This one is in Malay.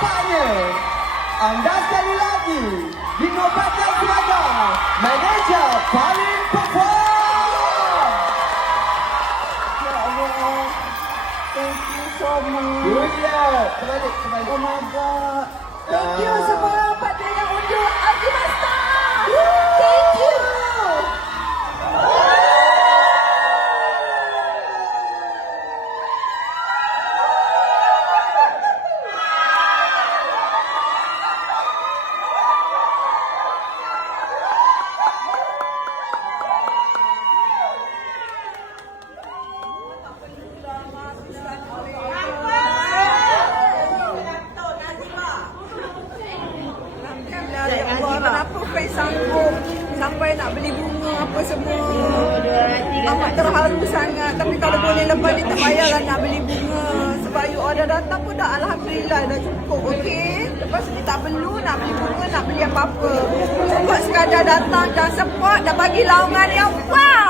partner. Anda sekali lagi dinobatkan sebagai manager paling perform. Ya Allah. Thank you so much. Good luck. Kembali. Oh my God. Thank you semua partner yang unjuk Ultimasta. Thank you. Kenapa fans sanggup sampai nak beli bunga apa semua. Amat terharu sangat. Tapi kalau boleh lepas ni tak payahlah nak beli bunga. Sebab you order datang pun dah Alhamdulillah dah cukup. Okay. Lepas ni tak perlu nak beli bunga, nak beli apa-apa. Cukup sekadar datang dan support, dah bagi laungan yang wow.